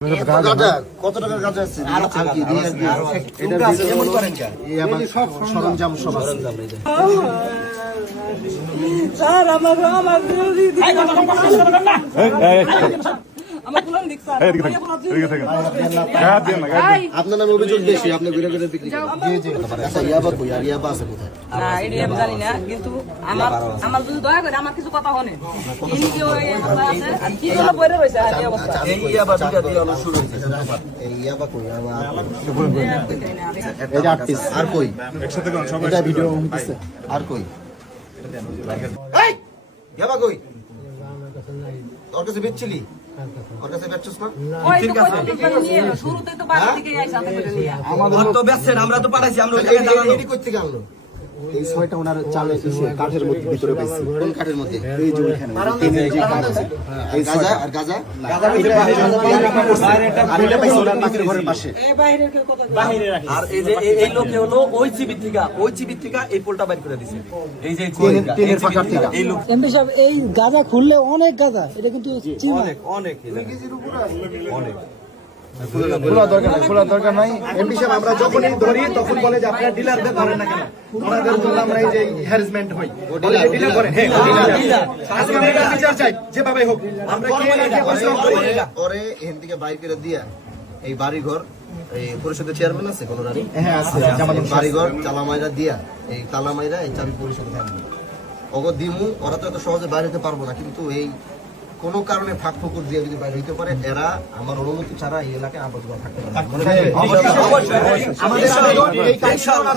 কত টাকার গাঁজা আছে? সব সরঞ্জাম সব আছে। আপনার নামে অভিযোগ বেশি, আপনি ঘুরে ঘুরে বিক্রি করেন। আচ্ছা, ইয়াবা কই? আর ইয়াবা আছে কোথায়? জানি না, কিন্তু আমার যদি দয়া করে আমার কিছু কথা হনে এই ইয়াবা দুইটা দিয়ে হলো শুরু হইছে। এই ইয়াবা কই? এটা আর্টিস্ট আর কই? একসাথে কোন সবাই এটা ভিডিও হইছে আর কই? এই ইয়াবা কই? তোর কাছে বেচছিলি? ওর কাছে বেচছস না? ঠিক আছে, শুরুতে তো বাড়ি থেকে আইসা আমাদের তো বেচছেন, আমরা তো পাঠাইছি, আমরা ওই জায়গায় এডি কই থেকে আনলো? এই ছয়টা ওনার চালে কাঠের মধ্যে ভিতরে পাইছি। কোন কাঠের মধ্যে? এই যে ওখানে তিনের যে কাঠ আছে। এই গাজা আর গাজা আর এটা পাইছি ওনার পাখির ঘরের পাশে। এই বাইরের কেউ কথা বাহিরে রাখি। আর এই যে এই লোকে হলো ওই চিবির থেকে এই পোলটা বাইর করে দিছে। এই যে তিনের ফাঁকার থেকে এই লোক এমপি সাহেব, এই গাঁজা খুললে অনেক গাঁজা, এটা কিন্তু অনেক খোলা দরকার নাই। এমপি সাহেব, আমরা যখনই ধরি তখন বলে যে আপনারা ডিলারদের ধরেন না কেন? ওনাদের জন্য আমরা এই যে হ্যারাসমেন্ট হই, ডিলার করেন। হ্যাঁ, আজকে আমরা একটা বিচার চাই, যেভাবে হোক। আমরা কে না কে পরিশ্রম করি পরে এখান থেকে বাইর করে দিয়া এই বাড়িঘর, এই পরিষদের চেয়ারম্যান আছে কোন রানী? হ্যাঁ আছে, বাড়িঘর তালামাইরা দিয়া, এই তালামাইরা এই চাবি পরিষদে থাকবে। ওগো দিমু, ওরা তো এত সহজে বাইরে হতে পারবো না, কিন্তু এই কোন কারণে ফাঁক ফোকর দিয়ে যদি বাইরে হইতে পারে, এরা আমার অনুমতি ছাড়া এই এলাকায় আপাতত থাকতে পারে।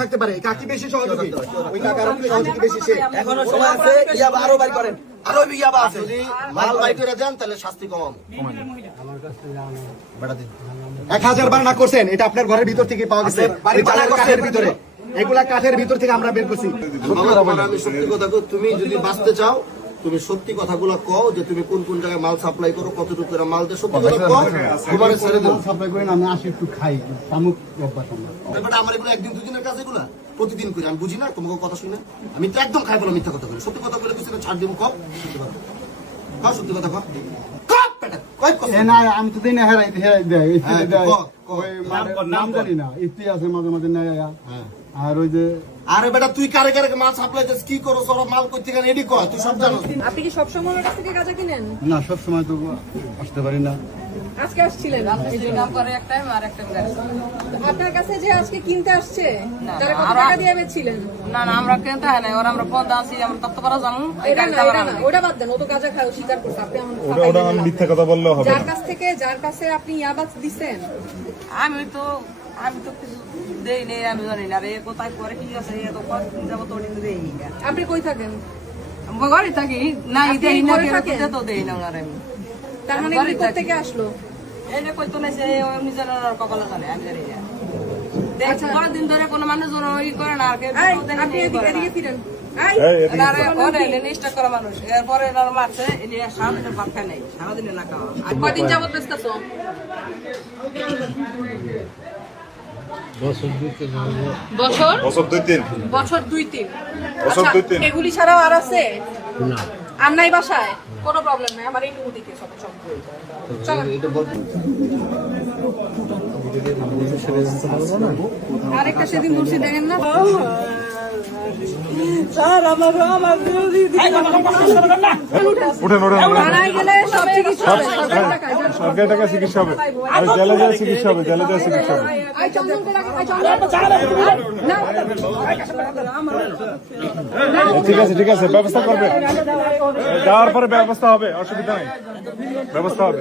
থাকতে পারে। কাকি বেশি সহযোগী, ওই কাকার সহযোগী বেশি। সে এখনো সময় আছে, ইয়াবা আরো বাইর করেন, আরো ইয়াবা আছে। যদি মাল বাইর করে দেন তাহলে শাস্তি কমাবো। 1000 বানা করছেন, এটা আপনার ঘরের ভিতর থেকে পাওয়া গেছে। কাঠের ভিতরে, এগুলা কাঠের ভিতর থেকে আমরা বের করছি। আমি সত্যি কথা কই, তুমি যদি বাঁচতে চাও, তুমি সত্যি কথাগুলো কও যে তুমি কোন কোন জায়গায় মাল সাপ্লাই করো, কতটুকু করে মাল দেয়, সত্যি কথা কও। তোমার ছেড়ে দেব, সাপ্লাই করেন, আমি আসি একটু খাই, তামুক অভ্যাস আমার। ব্যাপারটা আমার এগুলো একদিন দুদিনের কাজ, এগুলা প্রতিদিন করি। আমি বুঝি না তোমাকে কথা শুনে? আমি তো একদম খাই বলো, মিথ্যা কথা বলি। সত্যি কথা বলে কিছু ছাড় দিব, কও সত্যি কথা কও। না, আমি তো দিই না, হেরাই দেয়, নাম জানি না, ইতি আছে মাঝে মাঝে নেয়। আর ওই যে আরে বেটা, তুই কারে কারে মাল সাপ্লাই দিস, কি করো? সব মাল কই থেকে রেডি কর, তুই সব জানো। আপনি কি সবসময় ওর কাছ থেকে গাঁজা কিনেন? না, সবসময় তো আসতে পারি না। আজকে আসছিলেন? কাম করে এক টাইম আর একটা আপনার কাছে যে আজকে কিনতে আসছে, তারা কত টাকা দিয়ে বেচছিলেন? না, আমরা কিনতে হয় না, ওরা আমরা পদ আছি, আমরা তত্ত্ব পারা জানো। এটা না, ওটা বাদ দেন, ও তো গাঁজা খায়, স্বীকার করছে। আপনি ওটা মিথ্যা কথা বললেও হবে। যার কাছে আপনি ইয়াবাস দিছেন, আমি তো কিছু দেই নেই, আমি জানি না। রে কোথায় করে কি আছে, এ তো কতদিন যাবো তো দেই না। আপনি কই থাকেন? ঘরে থাকি না, দেই না, তো দেই না। আর আমি তার মানে কোথা থেকে আসলো? এনে কইতো না যে নিজের কপালে জানে, আমি জানি না। দেখছি কতদিন ধরে কোনো মানুষ ই করে না। আপনি এদিকে ফিরেন। এরপরে মারছে, সারাদিনের ভাত খায় নাই, সারাদিনে না খাওয়া। কদিন যাবত বেচতেছ? বছর দুই তিন। এগুলি ছাড়াও আর আছে? আর নাই বাসায়? কোনো প্রবলেম নাই, আমার এইটুকু দিকে সব আরেকটা সেদিন বলছি, দেখেন না স্যার, আমার গেলে সব চিকিৎসা সরকারি টাকা চিকিৎসা হবে, জেলে যায় চিকিৎসা হবে, জেলে যায় চিকিৎসা হবে। ঠিক আছে, ব্যবস্থা করবে, যাওয়ার পরে ব্যবস্থা হবে, অসুবিধা নেই, ব্যবস্থা হবে।